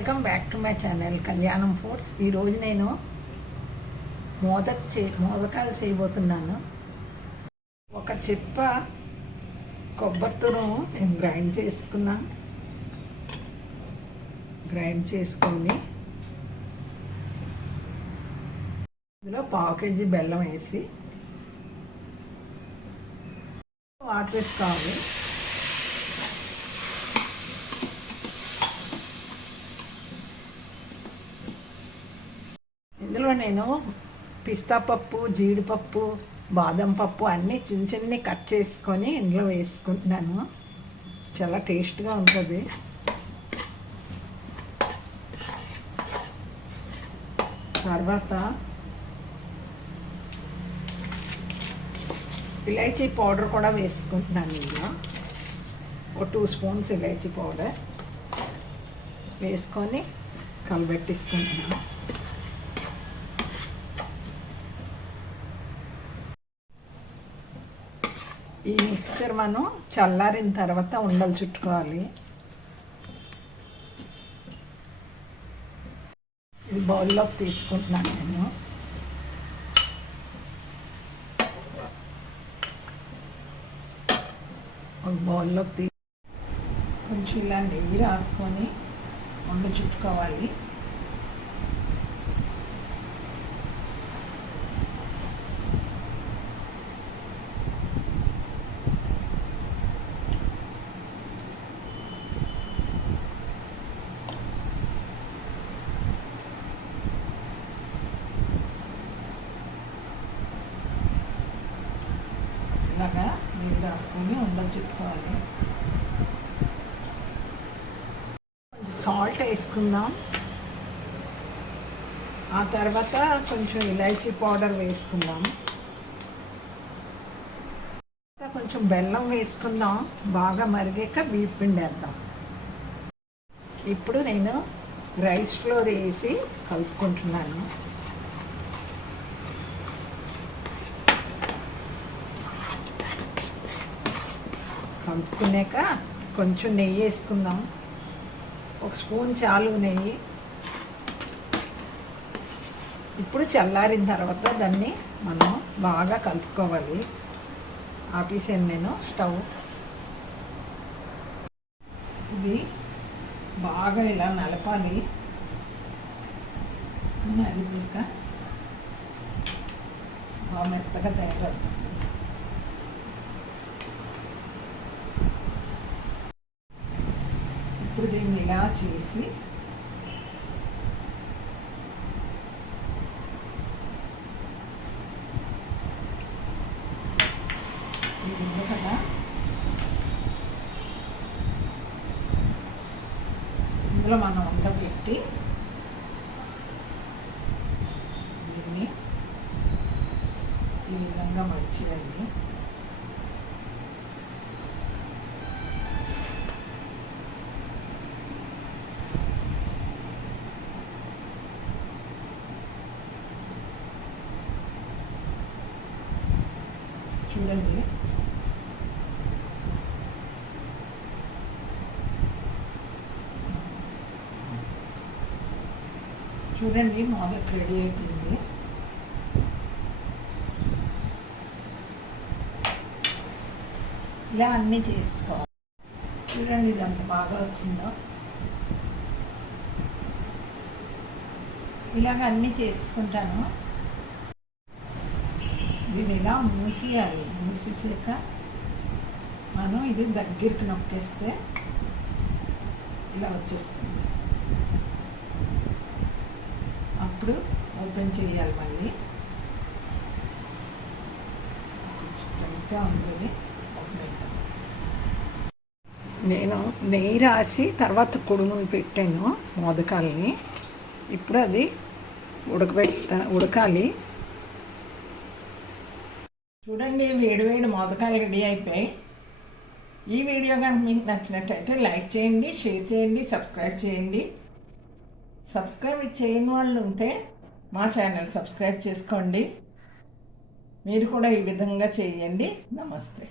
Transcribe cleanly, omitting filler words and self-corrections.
Welcome back to my channel కళ్యాణం foods. ఈరోజు నేను మోదకాలు చేయబోతున్నాను. ఒక చిప్ప కొబ్బరితును నేను గ్రైండ్ చేసుకొని ఇందులో 1/2 kg బెల్లం వేసి వాటర్ వేసుకోవాలి. ఇందులో నేను పిస్తా పప్పు, జీడిపప్పు, బాదం పప్పు అన్నీ చిన్న కట్ చేసుకొని ఇందులో వేసుకుంటున్నాను. చాలా టేస్ట్గా ఉంటుంది. తర్వాత ఇలైచీ పౌడర్ కూడా వేసుకుంటున్నాను. ఇందులో ఒక 2 స్పూన్స్ ఇలైచీ పౌడర్ వేసుకొని కలబెట్టేసుకుంటున్నాను. ఈ మిక్చర్ మనం చల్లారిన తర్వాత ఉండలు చుట్టుకోవాలి. ఇది బౌల్లోకి తీసుకుంటున్నాను నేను. ఒక బౌల్లోకి కొంచెం ఇలా నెయ్యి రాసుకొని ఉండ చుట్టుకోవాలి. ఇలాగా నీళ్ళు రాసుకొని ఉండలు చుట్టుకోవాలి. కొంచెం సాల్ట్ వేసుకుందాం. ఆ తర్వాత కొంచెం ఇలాచీ పౌడర్ వేసుకుందాం. కొంచెం బెల్లం వేసుకుందాం. బాగా మరిగాక బియ్యం పిండి వేద్దాం. ఇప్పుడు నేను రైస్ ఫ్లోర్ వేసి కలుపుకుంటున్నాను. కలుపుకున్నాక కొంచెం నెయ్యి వేసుకుందాం. 1 స్పూన్ చాలు నెయ్యి. ఇప్పుడు చల్లారిన తర్వాత దాన్ని మనం బాగా కలుపుకోవాలి. ఆపేసాను నేను స్టవ్. ఇది బాగా ఇలా నలపాలి. నలిపాక బాగా మెత్తగా తయారవుతుంది. ఇప్పుడు దీన్ని ఇలా చేసి ఇది ఉంది కదా, ఇందులో మనం ఉండబెట్టి దీన్ని ఈ విధంగా మడిచేయాలి. చూడండి, చూడండి మోదక్ రెడీ అయిపోయింది. ఇలా అన్నీ చేసుకోవాలి. చూడండి ఇది అంత బాగా వచ్చిందో. ఇలాగ అన్నీ చేసుకుంటాను. దీన్ని ఇలా మూసేయాలి. మూసేసాక మనం ఇది దగ్గరికి నొక్కేస్తే ఇలా వచ్చేస్తుంది. అప్పుడు ఓపెన్ చేయాలి. మళ్ళీ ఇంకా ఉంటుంది. నేను నెయ్యి రాసి తర్వాత కుడుములు పెట్టాను మోదకాలని. ఇప్పుడు అది ఉడకాలి. చూడండి, వేడివేడి మోదకాలు రెడీ అయిపోయాయి. ఈ వీడియో కనుక మీకు నచ్చినట్టయితే లైక్ చేయండి, షేర్ చేయండి, సబ్స్క్రైబ్ చేయండి. సబ్స్క్రైబ్ చేయని వాళ్ళు ఉంటే మా ఛానల్ సబ్స్క్రైబ్ చేసుకోండి. మీరు కూడా ఈ విధంగా చేయండి. నమస్తే.